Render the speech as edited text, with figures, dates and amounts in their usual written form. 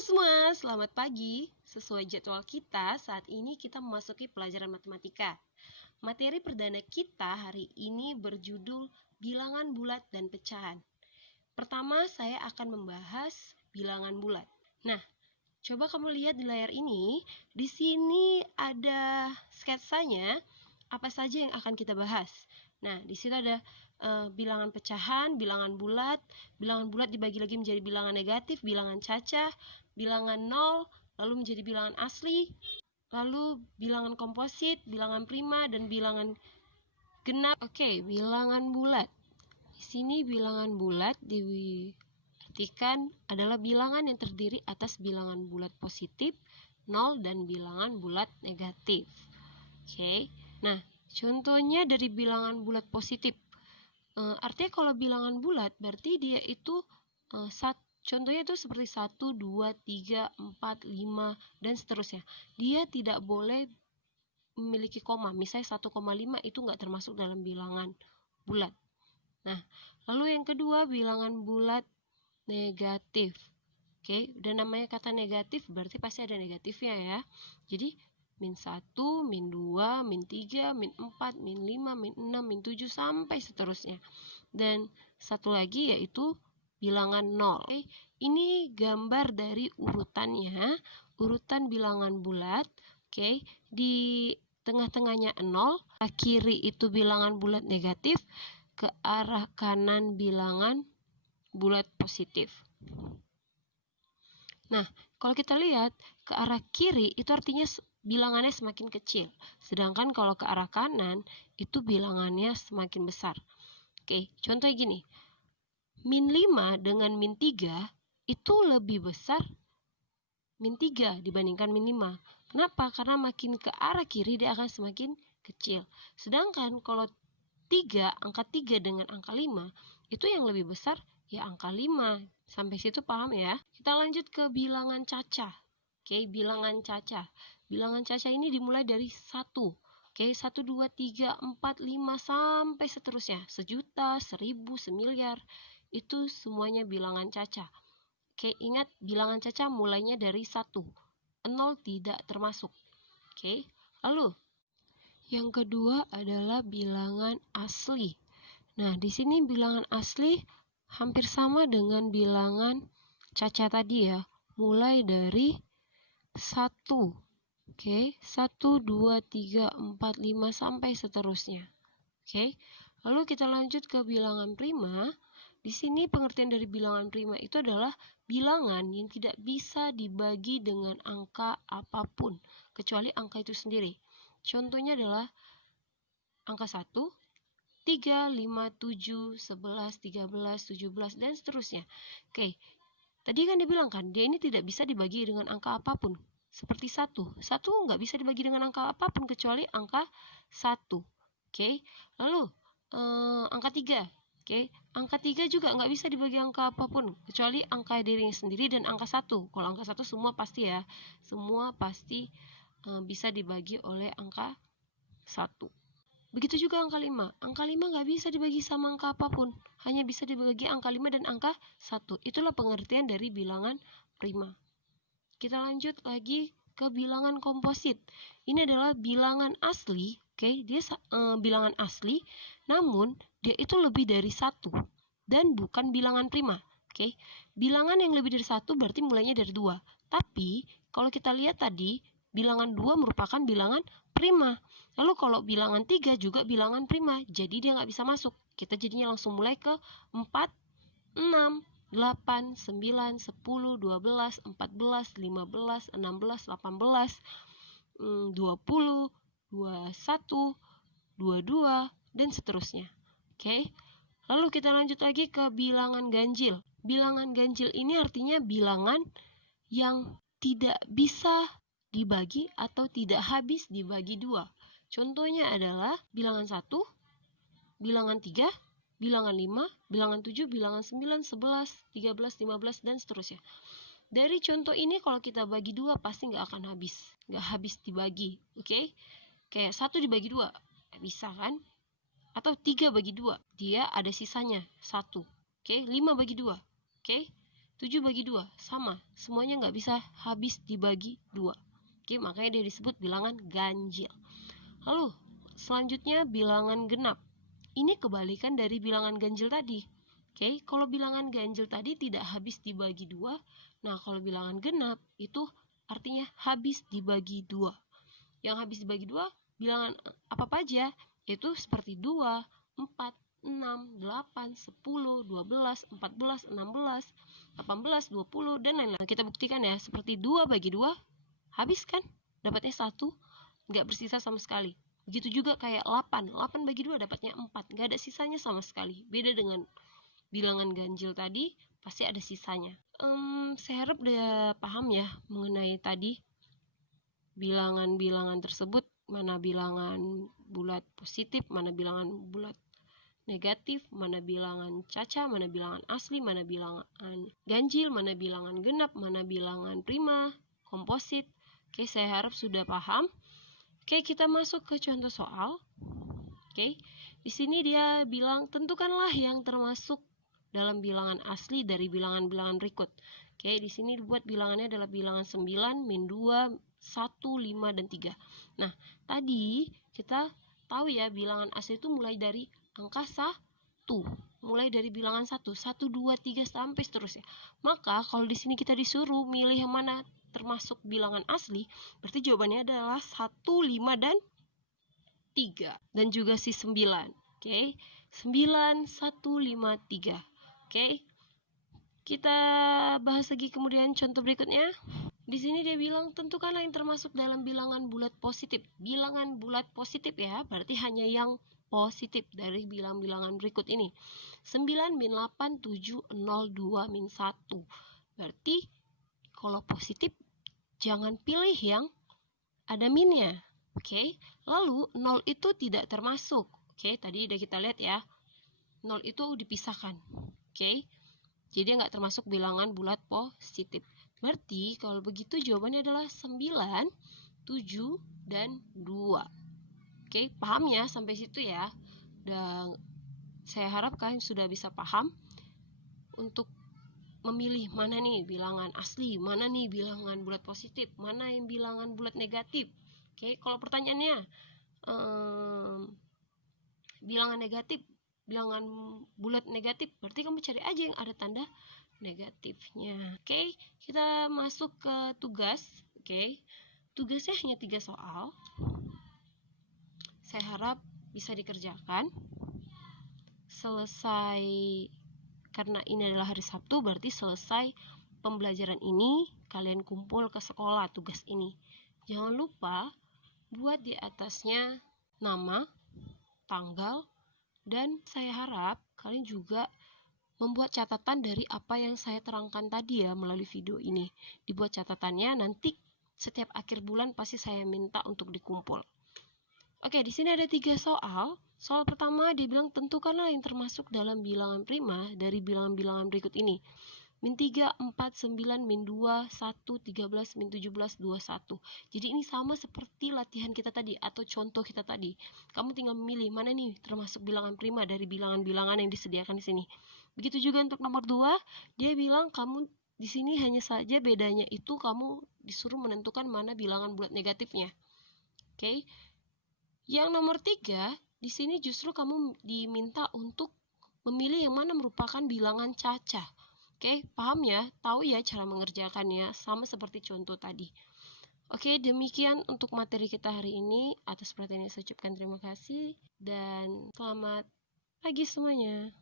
Semua, selamat pagi. Sesuai jadwal kita, saat ini kita memasuki pelajaran matematika. Materi perdana kita hari ini berjudul bilangan bulat dan pecahan. Pertama, saya akan membahas bilangan bulat. Nah, coba kamu lihat di layar ini. Di sini ada sketsanya, apa saja yang akan kita bahas. Nah, di situ ada bilangan pecahan, bilangan bulat dibagi lagi menjadi bilangan negatif, bilangan cacah, bilangan nol, lalu menjadi bilangan asli, lalu bilangan komposit, bilangan prima, dan bilangan genap. Oke, bilangan bulat. Di sini bilangan bulat diartikan adalah bilangan yang terdiri atas bilangan bulat positif, nol, dan bilangan bulat negatif. Oke, nah contohnya dari bilangan bulat positif. Artinya kalau bilangan bulat berarti dia itu contohnya itu seperti 1, 2, 3, 4, 5, dan seterusnya. Dia tidak boleh memiliki koma. Misalnya 1,5 itu nggak termasuk dalam bilangan bulat. Nah, lalu yang kedua bilangan bulat negatif. Oke, udah namanya kata negatif berarti pasti ada negatifnya ya. Jadi min 1, min 2, min 3, min 4, min 5, min 6, min 7, sampai seterusnya. Dan satu lagi yaitu bilangan 0. Oke, ini gambar dari urutannya, urutan bilangan bulat. Oke, di tengah-tengahnya 0, ke kiri itu bilangan bulat negatif, ke arah kanan bilangan bulat positif. Nah, kalau kita lihat ke arah kiri itu artinya bilangannya semakin kecil. Sedangkan kalau ke arah kanan itu bilangannya semakin besar. Oke, contohnya gini. Min 5 dengan min 3 itu lebih besar min 3 dibandingkan min 5. Kenapa? Karena makin ke arah kiri dia akan semakin kecil. Sedangkan kalau angka 3 dengan angka 5 itu yang lebih besar ya angka 5. Sampai situ paham ya? Kita lanjut ke bilangan cacah. Oke, bilangan cacah. Bilangan cacah ini dimulai dari 1. Oke, 1, 2, 3, 4, 5, sampai seterusnya. 1.000.000, 1.000, 1.000.000.000. Itu semuanya bilangan cacah. Oke, ingat bilangan cacah mulainya dari 1. 0 tidak termasuk. Oke, lalu yang kedua adalah bilangan asli. Nah, di sini bilangan asli hampir sama dengan bilangan cacah tadi ya. Mulai dari 1. Oke, 1, 2, 3, 4, 5, sampai seterusnya. Oke, lalu kita lanjut ke bilangan prima. Di sini pengertian dari bilangan prima itu adalah bilangan yang tidak bisa dibagi dengan angka apapun, kecuali angka itu sendiri. Contohnya adalah angka 1, 3, 5, 7, 11, 13, 17, dan seterusnya. Oke, tadi kan dibilang kan, dia ini tidak bisa dibagi dengan angka apapun. Seperti 1. 1 nggak bisa dibagi dengan angka apapun kecuali angka 1. Oke, lalu angka 3. Oke, angka 3 juga nggak bisa dibagi angka apapun kecuali angka dirinya sendiri dan angka 1. Kalau angka 1 semua pasti ya, semua pasti bisa dibagi oleh angka 1. Begitu juga angka 5. Angka 5 nggak bisa dibagi sama angka apapun, hanya bisa dibagi angka 5 dan angka 1. Itulah pengertian dari bilangan prima. Kita lanjut lagi ke bilangan komposit. Ini adalah bilangan asli. Oke, dia bilangan asli, namun dia itu lebih dari 1 dan bukan bilangan prima. Oke, bilangan yang lebih dari 1 berarti mulainya dari 2. Tapi kalau kita lihat tadi, bilangan 2 merupakan bilangan prima. Lalu kalau bilangan 3 juga bilangan prima, jadi dia nggak bisa masuk. Kita jadinya langsung mulai ke 4, 6, 8, 9, 10, 12, 14, 15, 16, 18, 20, 21, 22, dan seterusnya. Oke, lalu kita lanjut lagi ke bilangan ganjil. Bilangan ganjil ini artinya bilangan yang tidak bisa dibagi atau tidak habis dibagi 2. Contohnya adalah bilangan 1, bilangan 3, bilangan 5, bilangan 7, bilangan 9, 11, 13, 15, dan seterusnya. Dari contoh ini kalau kita bagi 2 pasti nggak akan habis. Nggak habis dibagi. Oke? Kayak 1 dibagi 2. Bisa kan? Atau 3 bagi 2. Dia ada sisanya. 1. Oke? 5 bagi 2. Oke? 7 bagi 2, sama. Semuanya nggak bisa habis dibagi 2. Oke, makanya dia disebut bilangan ganjil. Lalu, selanjutnya bilangan genap. Ini kebalikan dari bilangan ganjil tadi. Oke, kalau bilangan ganjil tadi tidak habis dibagi 2, nah kalau bilangan genap itu artinya habis dibagi 2. Yang habis dibagi 2, bilangan apa aja? Yaitu seperti 2, 4, 6, 8, 10, 12, 14, 16, 18, 20, dan lain-lain. Kita buktikan ya, seperti 2 bagi 2, habis kan? Dapatnya 1, nggak bersisa sama sekali. Begitu juga kayak 8 bagi 2 dapatnya 4, nggak ada sisanya sama sekali. Beda dengan bilangan ganjil tadi, pasti ada sisanya. Saya harap udah paham ya mengenai tadi bilangan-bilangan tersebut, mana bilangan bulat positif, mana bilangan bulat negatif, mana bilangan caca, mana bilangan asli, mana bilangan ganjil, mana bilangan genap, mana bilangan prima, komposit. Oke, saya harap sudah paham. Oke, kita masuk ke contoh soal. Oke, di sini dia bilang tentukanlah yang termasuk dalam bilangan asli dari bilangan-bilangan berikut. Oke, di sini dibuat bilangannya adalah bilangan 9, min 2, 1, 5, dan 3. Nah, tadi kita tahu ya bilangan asli itu mulai dari angka 1. Mulai dari bilangan 1, 1, 2, 3, sampai seterusnya. Maka, kalau di sini kita disuruh milih yang mana termasuk bilangan asli, berarti jawabannya adalah 1, 5, dan 3. Dan juga si 9. Oke, 9, 1, 5, 3. Oke, kita bahas lagi kemudian contoh berikutnya. Di sini dia bilang tentukanlah yang termasuk dalam bilangan bulat positif. Bilangan bulat positif ya, berarti hanya yang positif dari bilangan-bilangan berikut ini. 9 min 8, 7, 0, 2, min 1. Berarti kalau positif jangan pilih yang ada minnya. Oke, lalu 0 itu tidak termasuk. Oke, tadi udah kita lihat ya. 0 itu dipisahkan. Oke, jadi nggak termasuk bilangan bulat positif. Berarti kalau begitu jawabannya adalah 9, 7, dan 2. Oke, paham ya sampai situ ya. Dan saya harap kalian sudah bisa paham untuk memilih mana nih bilangan asli, mana nih bilangan bulat positif, mana yang bilangan bulat negatif. Oke, kalau pertanyaannya bilangan negatif, bilangan bulat negatif, berarti kamu cari aja yang ada tanda negatifnya. Oke, kita masuk ke tugas. Oke, tugasnya hanya 3 soal. Saya harap bisa dikerjakan. Selesai, karena ini adalah hari Sabtu, berarti selesai pembelajaran ini kalian kumpul ke sekolah tugas ini. Jangan lupa buat di atasnya nama, tanggal, dan saya harap kalian juga membuat catatan dari apa yang saya terangkan tadi ya melalui video ini. Dibuat catatannya, nanti setiap akhir bulan pasti saya minta untuk dikumpul. Oke, di sini ada 3 soal. Soal pertama dia bilang tentukanlah yang termasuk dalam bilangan prima dari bilangan-bilangan berikut ini. Min 3, 4, 9, min 2, 1, 13, min 17, 21. Jadi ini sama seperti latihan kita tadi atau contoh kita tadi. Kamu tinggal memilih mana nih termasuk bilangan prima dari bilangan-bilangan yang disediakan di sini. Begitu juga untuk nomor 2, dia bilang kamu di sini hanya saja bedanya itu kamu disuruh menentukan mana bilangan bulat negatifnya. Oke. Yang nomor 3, di sini justru kamu diminta untuk memilih yang mana merupakan bilangan caca. Oke, paham ya? Tahu ya cara mengerjakannya, sama seperti contoh tadi. Oke, demikian untuk materi kita hari ini. Atas perhatiannya saya ucapkan terima kasih dan selamat pagi semuanya.